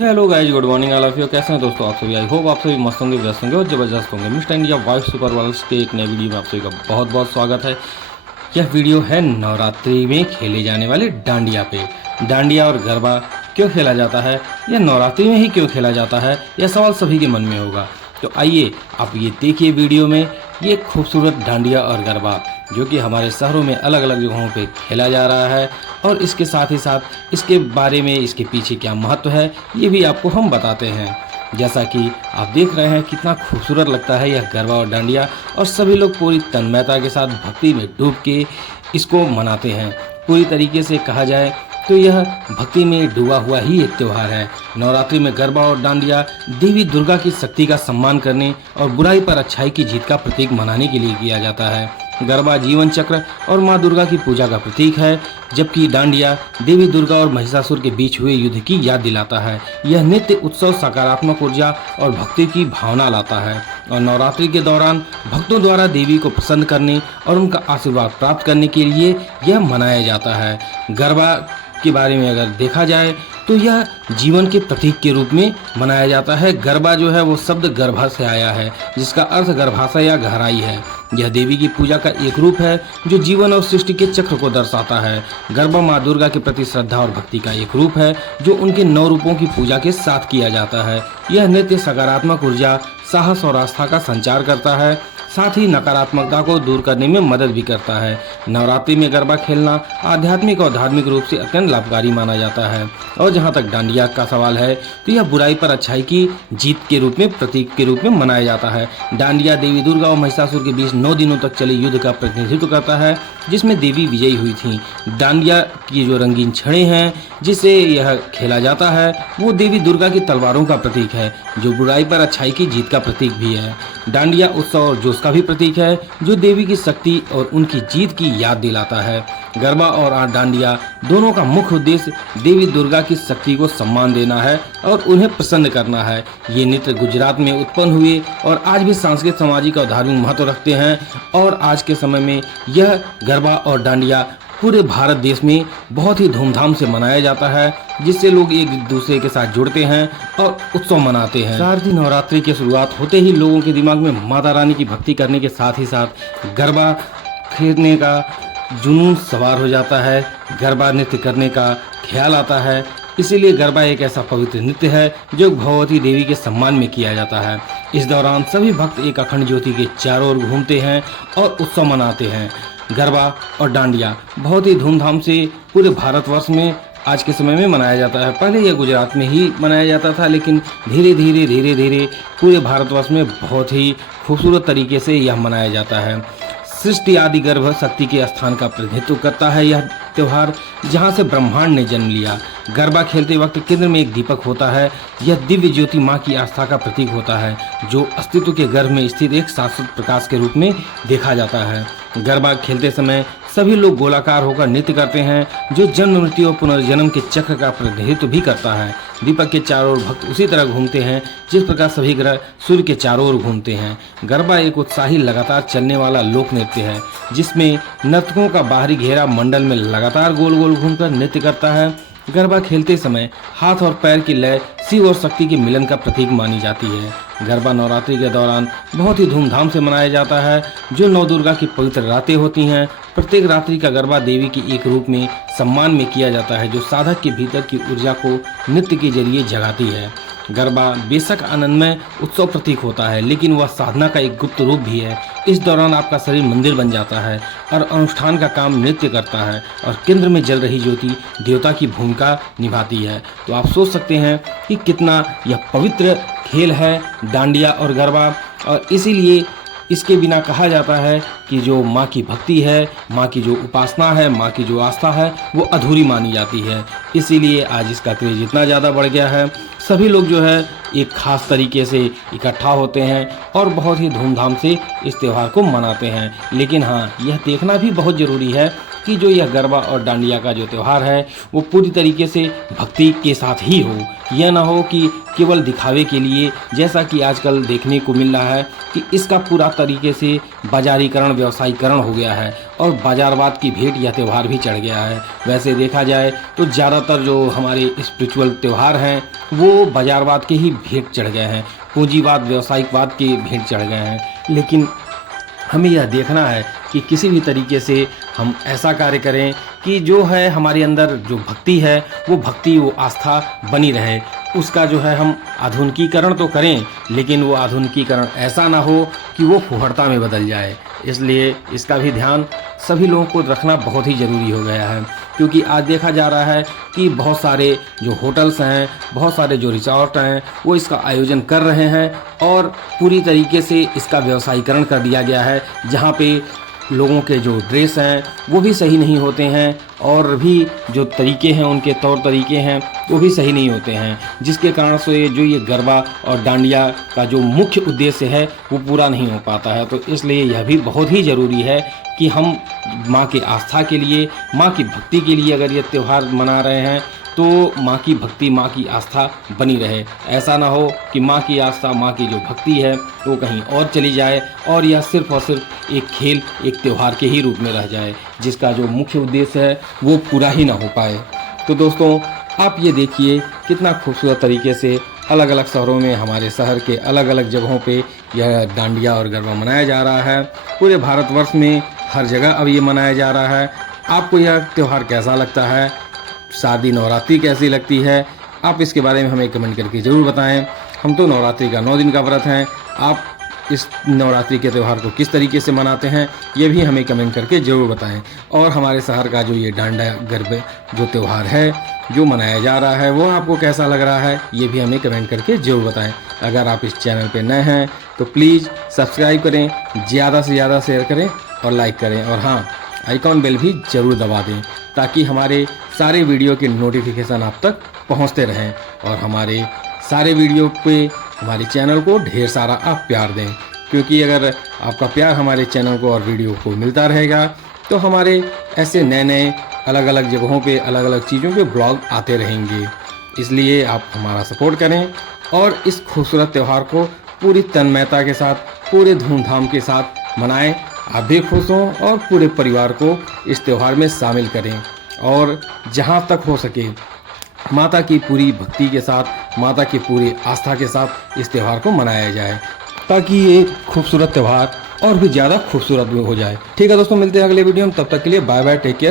Hello guys, good morning all of you. कैसे हैं दोस्तों आप सभी? आई होप आप सभी मस्त होंगे, व्यस्त होंगे और जबरदस्त होंगे। Mister India wife super world के एक नए वीडियो में आप सभी का बहुत बहुत स्वागत है। यह वीडियो है नवरात्रि में खेले जाने वाले डांडिया पे। डांडिया और गरबा क्यों खेला जाता है, यह नवरात्रि में ही क्यों खेला जाता है, यह सवाल सभी के मन में होगा। तो आइए आप ये देखिए वीडियो में ये खूबसूरत डांडिया और गरबा जो कि हमारे शहरों में अलग अलग जगहों पे खेला जा रहा है, और इसके साथ ही साथ इसके बारे में, इसके पीछे क्या महत्व है, ये भी आपको हम बताते हैं। जैसा कि आप देख रहे हैं कितना खूबसूरत लगता है यह गरबा और डांडिया, और सभी लोग पूरी तन्मयता के साथ भक्ति में डूब के इसको मनाते हैं। पूरी तरीके से कहा जाए तो यह भक्ति में डूबा हुआ ही एक त्यौहार है। नवरात्रि में गरबा और डांडिया देवी दुर्गा की शक्ति का सम्मान करने और बुराई पर अच्छाई की जीत का प्रतीक मनाने के लिए किया जाता है। गरबा जीवन चक्र और माँ दुर्गा की पूजा का प्रतीक है, जबकि डांडिया देवी दुर्गा और महिषासुर के बीच हुए युद्ध की याद दिलाता है। यह नित्य उत्सव सकारात्मक ऊर्जा और भक्ति की भावना लाता है, और नवरात्रि के दौरान भक्तों द्वारा देवी को प्रसन्न करने और उनका आशीर्वाद प्राप्त करने के लिए यह मनाया जाता है। गरबा के बारे में अगर देखा जाए तो यह जीवन के प्रतीक के रूप में मनाया जाता है। गरबा जो है वो शब्द गर्भा से आया है, जिसका अर्थ गर्भाशय या गहराई है। यह देवी की पूजा का एक रूप है जो जीवन और सृष्टि के चक्र को दर्शाता है। गरबा माँ दुर्गा के प्रति श्रद्धा और भक्ति का एक रूप है जो उनके 9 रूपों की पूजा के साथ किया जाता है। यह नृत्य सकारात्मक ऊर्जा, साहस और आस्था का संचार करता है, साथ ही नकारात्मकता को दूर करने में मदद भी करता है। नवरात्रि में गरबा खेलना आध्यात्मिक और धार्मिक रूप से अत्यंत लाभकारी माना जाता है। और जहाँ तक डांडिया का सवाल है तो यह बुराई पर अच्छाई की जीत के रूप में, प्रतीक के रूप में मनाया जाता है। डांडिया देवी दुर्गा और महिषासुर के बीच 9 दिनों तक चले युद्ध का प्रतिनिधित्व करता है, जिसमें देवी विजयी हुई थी। डांडिया की जो रंगीन छड़ें हैं जिसे यह खेला जाता है वो देवी दुर्गा की तलवारों का प्रतीक है, जो बुराई पर अच्छाई की जीत का प्रतीक भी है। डांडिया उत्सव और जोश का भी प्रतीक है, जो देवी की शक्ति और उनकी जीत की याद दिलाता है। गरबा और डांडिया दोनों का मुख्य उद्देश्य देवी दुर्गा की शक्ति को सम्मान देना है और उन्हें प्रसन्न करना है। ये नृत्य गुजरात में उत्पन्न हुए और आज भी सांस्कृतिक, सामाजिक और धार्मिक महत्व रखते हैं। और आज के समय में यह गरबा और डांडिया पूरे भारत देश में बहुत ही धूमधाम से मनाया जाता है, जिससे लोग एक दूसरे के साथ जुड़ते हैं और उत्सव मनाते हैं। शारदीय नवरात्रि की शुरुआत होते ही लोगों के दिमाग में माता रानी की भक्ति करने के साथ ही साथ गरबा खेलने का जुनून सवार हो जाता है, गरबा नृत्य करने का ख्याल आता है। इसीलिए गरबा एक ऐसा पवित्र नृत्य है जो भगवती देवी के सम्मान में किया जाता है। इस दौरान सभी भक्त एक अखंड ज्योति के चारों ओर घूमते हैं और उत्सव मनाते हैं। गरबा और डांडिया बहुत ही धूमधाम से पूरे भारतवर्ष में आज के समय में मनाया जाता है। पहले यह गुजरात में ही मनाया जाता था, लेकिन धीरे धीरे पूरे भारतवर्ष में बहुत ही खूबसूरत तरीके से यह मनाया जाता है। सृष्टि आदि गर्भ शक्ति के स्थान का प्रतिनिधित्व करता है यह त्योहार, जहाँ से ब्रह्मांड ने जन्म लिया। गरबा खेलते वक्त केंद्र में एक दीपक होता है। यह दिव्य ज्योति माँ की आस्था का प्रतीक होता है, जो अस्तित्व के गर्भ में स्थित एक शाश्वत प्रकाश के रूप में देखा जाता है। गरबा खेलते समय सभी लोग गोलाकार होकर नृत्य करते हैं, जो जन्म, मृत्यु और पुनर्जन्म के चक्र का प्रतिनिधित्व भी करता है। दीपक के चारों ओर भक्त उसी तरह घूमते हैं जिस प्रकार सभी ग्रह सूर्य के चारों ओर घूमते हैं। गरबा एक उत्साही, लगातार चलने वाला लोक नृत्य है, जिसमें नर्तकों का बाहरी घेरा मंडल में लगातार गोल गोल घूमकर नृत्य करता है। गरबा खेलते समय हाथ और पैर की लय शिव और शक्ति के मिलन का प्रतीक मानी जाती है। गरबा नवरात्रि के दौरान बहुत ही धूमधाम से मनाया जाता है, जो नौ दुर्गा की पवित्र रातें होती हैं। प्रत्येक रात्रि का गरबा देवी की एक रूप में सम्मान में किया जाता है, जो साधक के भीतर की ऊर्जा को नृत्य के जरिए जगाती है। गरबा बेशक आनंदमय उत्सव प्रतीक होता है, लेकिन वह साधना का एक गुप्त रूप भी है। इस दौरान आपका शरीर मंदिर बन जाता है और अनुष्ठान का काम नृत्य करता है, और केंद्र में जल रही ज्योति देवता की भूमिका निभाती है। तो आप सोच सकते हैं कि कितना यह पवित्र खेल है डांडिया और गरबा, और इसीलिए इसके बिना कहा जाता है कि जो माँ की भक्ति है, माँ की जो उपासना है, माँ की जो आस्था है, वो अधूरी मानी जाती है। इसीलिए आज इसका क्रेज इतना ज़्यादा बढ़ गया है। सभी लोग जो है एक खास तरीके से इकट्ठा होते हैं और बहुत ही धूमधाम से इस त्यौहार को मनाते हैं। लेकिन हाँ, यह देखना भी बहुत ज़रूरी है कि जो यह गरबा और डांडिया का जो त्यौहार है वो पूरी तरीके से भक्ति के साथ ही हो। यह ना हो कि केवल दिखावे के लिए, जैसा कि आजकल देखने को मिल रहा है कि इसका पूरा तरीके से बाजारीकरण, व्यवसायीकरण हो गया है और बाजारवाद की भेंट यह त्यौहार भी चढ़ गया है। वैसे देखा जाए तो ज़्यादातर जो हमारे स्पिरिचुअल त्यौहार हैं वो बाजारवाद के ही भेंट चढ़ गए हैं, पूंजीवाद, व्यवसायिकवाद के भेंट चढ़ गए हैं। लेकिन हमें यह देखना है कि किसी भी तरीके से हम ऐसा कार्य करें कि जो है हमारे अंदर जो भक्ति है वो भक्ति, वो आस्था बनी रहे। उसका जो है हम आधुनिकीकरण तो करें, लेकिन वो आधुनिकीकरण ऐसा ना हो कि वो फुहड़ता में बदल जाए। इसलिए इसका भी ध्यान सभी लोगों को रखना बहुत ही ज़रूरी हो गया है, क्योंकि आज देखा जा रहा है कि बहुत सारे जो होटल्स हैं, बहुत सारे जो रिसॉर्ट हैं, वो इसका आयोजन कर रहे हैं और पूरी तरीके से इसका व्यवसायीकरण कर दिया गया है, जहाँ पे लोगों के जो ड्रेस हैं वो भी सही नहीं होते हैं और भी जो तरीके हैं, उनके तौर तरीके हैं वो भी सही नहीं होते हैं, जिसके कारण से जो ये गरबा और डांडिया का जो मुख्य उद्देश्य है वो पूरा नहीं हो पाता है। तो इसलिए यह भी बहुत ही ज़रूरी है कि हम माँ की आस्था के लिए, माँ की भक्ति के लिए अगर ये त्यौहार मना रहे हैं तो माँ की भक्ति, माँ की आस्था बनी रहे। ऐसा ना हो कि माँ की आस्था, माँ की जो भक्ति है वो कहीं और चली जाए और यह सिर्फ और सिर्फ एक खेल, एक त्यौहार के ही रूप में रह जाए, जिसका जो मुख्य उद्देश्य है वो पूरा ही ना हो पाए। तो दोस्तों, आप ये देखिए कितना खूबसूरत तरीके से अलग अलग शहरों में, हमारे शहर के अलग अलग जगहों पे यह डांडिया और गरबा मनाया जा रहा है। पूरे भारतवर्ष में हर जगह अब ये मनाया जा रहा है। आपको यह त्यौहार कैसा लगता है? शारदीय नवरात्रि कैसी लगती है? आप इसके बारे में हमें कमेंट करके ज़रूर बताएं। हम तो नवरात्रि का 9 दिन का व्रत हैं। आप इस नवरात्रि के त्यौहार को किस तरीके से मनाते हैं ये भी हमें कमेंट करके ज़रूर बताएं। और हमारे शहर का जो ये डांडिया गरबे जो त्यौहार है जो मनाया जा रहा है वो आपको कैसा लग रहा है ये भी हमें कमेंट करके ज़रूर बताएं। अगर आप इस चैनल पर नए हैं तो प्लीज़ सब्सक्राइब करें, ज़्यादा से ज़्यादा शेयर करें और लाइक करें, और हाँ, आइकॉन बेल भी ज़रूर दबा दें ताकि हमारे सारे वीडियो के नोटिफिकेशन आप तक पहुंचते रहें और हमारे सारे वीडियो पे हमारे चैनल को ढेर सारा आप प्यार दें, क्योंकि अगर आपका प्यार हमारे चैनल को और वीडियो को मिलता रहेगा तो हमारे ऐसे नए नए अलग अलग जगहों पे अलग अलग चीज़ों के ब्लॉग आते रहेंगे। इसलिए आप हमारा सपोर्ट करें और इस खूबसूरत त्यौहार को पूरी तन्मयता के साथ, पूरे धूमधाम के साथ मनाएं। आप भी खुश हों और पूरे परिवार को इस त्यौहार में शामिल करें और जहाँ तक हो सके माता की पूरी भक्ति के साथ, माता की पूरी आस्था के साथ इस त्यौहार को मनाया जाए, ताकि ये खूबसूरत त्यौहार और भी ज़्यादा खूबसूरत हो जाए। ठीक है दोस्तों, मिलते हैं अगले वीडियो में। तब तक के लिए बाय बाय, टेक केयर।